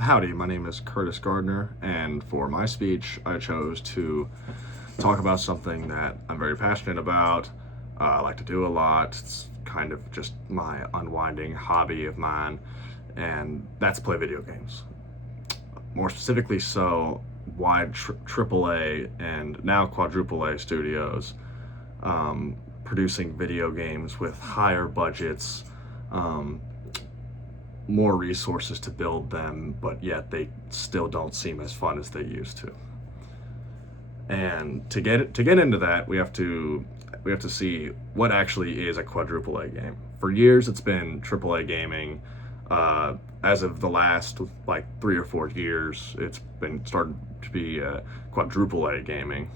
Howdy, my name is Curtis Gardner, and for my speech, I chose to talk about something that I'm very passionate about. I like to do a lot. It's kind of just my unwinding hobby of mine, and that's play video games. More specifically, so wide AAA and now quadruple A studios producing video games with higher budgets, um, more resources to build them, but yet they still don't seem as fun as they used to. And to get into that, we have to see what actually is a quadruple A game. For years, it's been AAA gaming. As of the last like 3 or 4 years, it's been starting to be quadruple A gaming.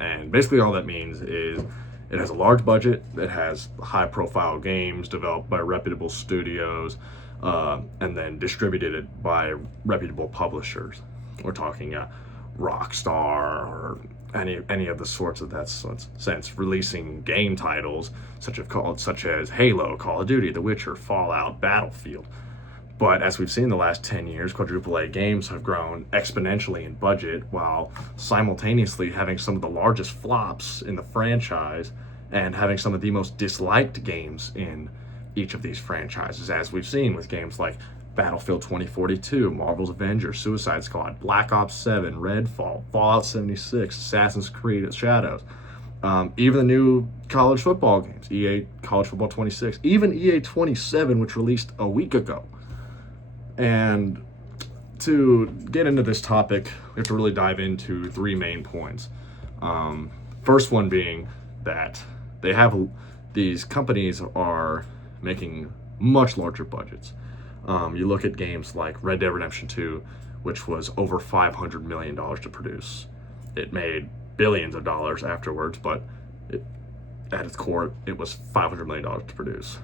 And basically, all that means is it has a large budget, it has high profile games developed by reputable studios, and then distributed by reputable publishers. We're talking Rockstar or any of the sorts of that sense, releasing game titles such as Halo, Call of Duty, The Witcher, Fallout, Battlefield. But as we've seen in the last 10 years, quadruple A games have grown exponentially in budget while simultaneously having some of the largest flops in the franchise and having some of the most disliked games in each of these franchises, as we've seen with games like Battlefield 2042, Marvel's Avengers, Suicide Squad, Black Ops 7, Redfall, Fallout 76, Assassin's Creed Shadows, even the new college football games, EA College Football 26, even EA 27, which released a week ago. And to get into this topic, we have to really dive into three main points. First one being that these companies are making much larger budgets. You look at games like Red Dead Redemption 2, which was over $500 million to produce. It made billions of dollars afterwards, but at its core, it was $500 million to produce.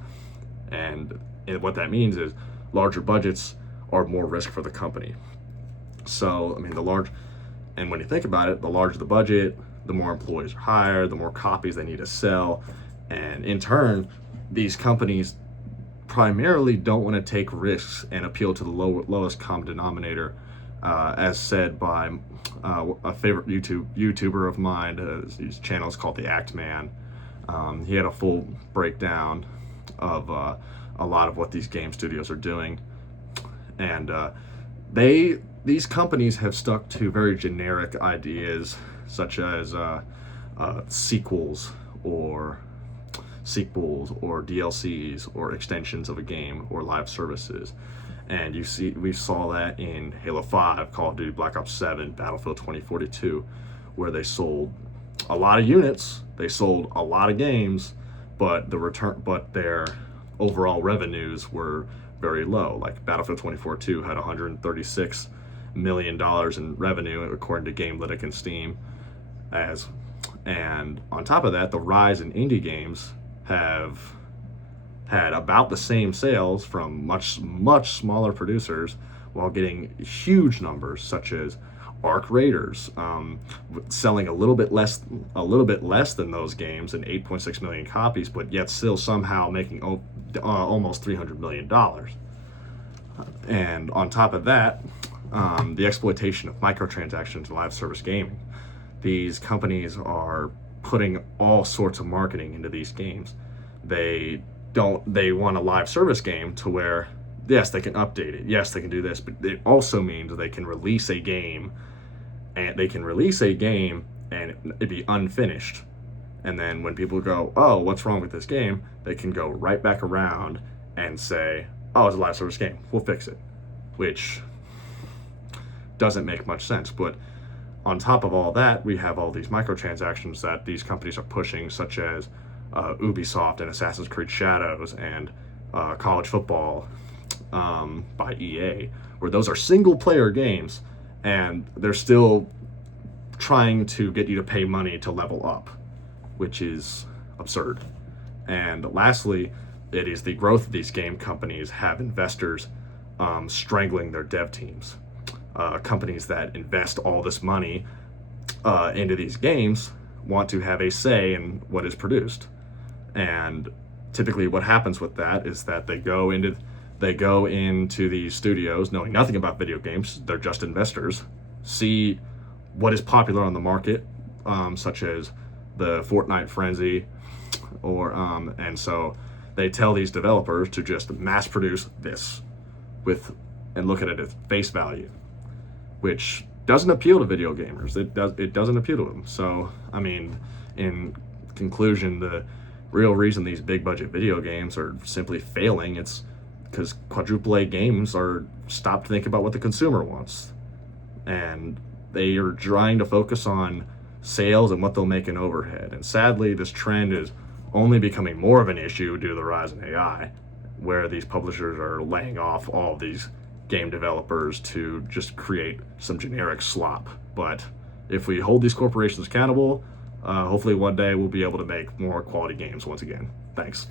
And what that means is larger budgets are more risk for the company. So, I mean, and when you think about it, the larger the budget, the more employees are hired, the more copies they need to sell. And in turn, these companies primarily don't want to take risks and appeal to the lowest common denominator, as said by a favorite YouTuber of mine. His channel is called The Act Man. He had a full breakdown of a lot of what these game studios are doing, and these companies have stuck to very generic ideas such as sequels or DLCs or extensions of a game or live services. And we saw that in Halo 5, Call of Duty Black Ops 7, Battlefield 2042, where they sold a lot of units, they sold a lot of games, but their overall revenues were very low. Like Battlefield 2042 had $136 million in revenue according to Gamelytic and Steam. And on top of that, the rise in indie games have had about the same sales from much smaller producers while getting huge numbers, such as Arc Raiders, selling a little bit less than those games in 8.6 million copies, but yet still somehow making almost $300 million. And on top of that, the exploitation of microtransactions in live service gaming. These companies are putting all sorts of marketing into these games. They want a live service game to where, yes, they can update it, yes, they can do this, but it also means they can release a game and it be unfinished. And then when people go, oh, what's wrong with this game? They can go right back around and say, oh, it's a live service game, we'll fix it, which doesn't make much sense. But on top of all that, we have all these microtransactions that these companies are pushing, such as Ubisoft and Assassin's Creed Shadows and college football by EA, where those are single player games and they're still trying to get you to pay money to level up, which is absurd. And lastly, it is the growth of these game companies have investors strangling their dev teams. Companies that invest all this money into these games want to have a say in what is produced. And typically what happens with that is that they go into They go into these studios knowing nothing about video games. They're just investors. See what is popular on the market, such as the Fortnite frenzy, and so they tell these developers to just mass produce this and look at it at face value, which doesn't appeal to video gamers. It doesn't appeal to them. So I mean, in conclusion, the real reason these big budget video games are simply failing, it's because quadruple A games are stopped to think about what the consumer wants, and they are trying to focus on sales and what they'll make in overhead. And sadly, this trend is only becoming more of an issue due to the rise in AI, where these publishers are laying off all of these game developers to just create some generic slop. But if we hold these corporations accountable, hopefully one day we'll be able to make more quality games once again. Thanks.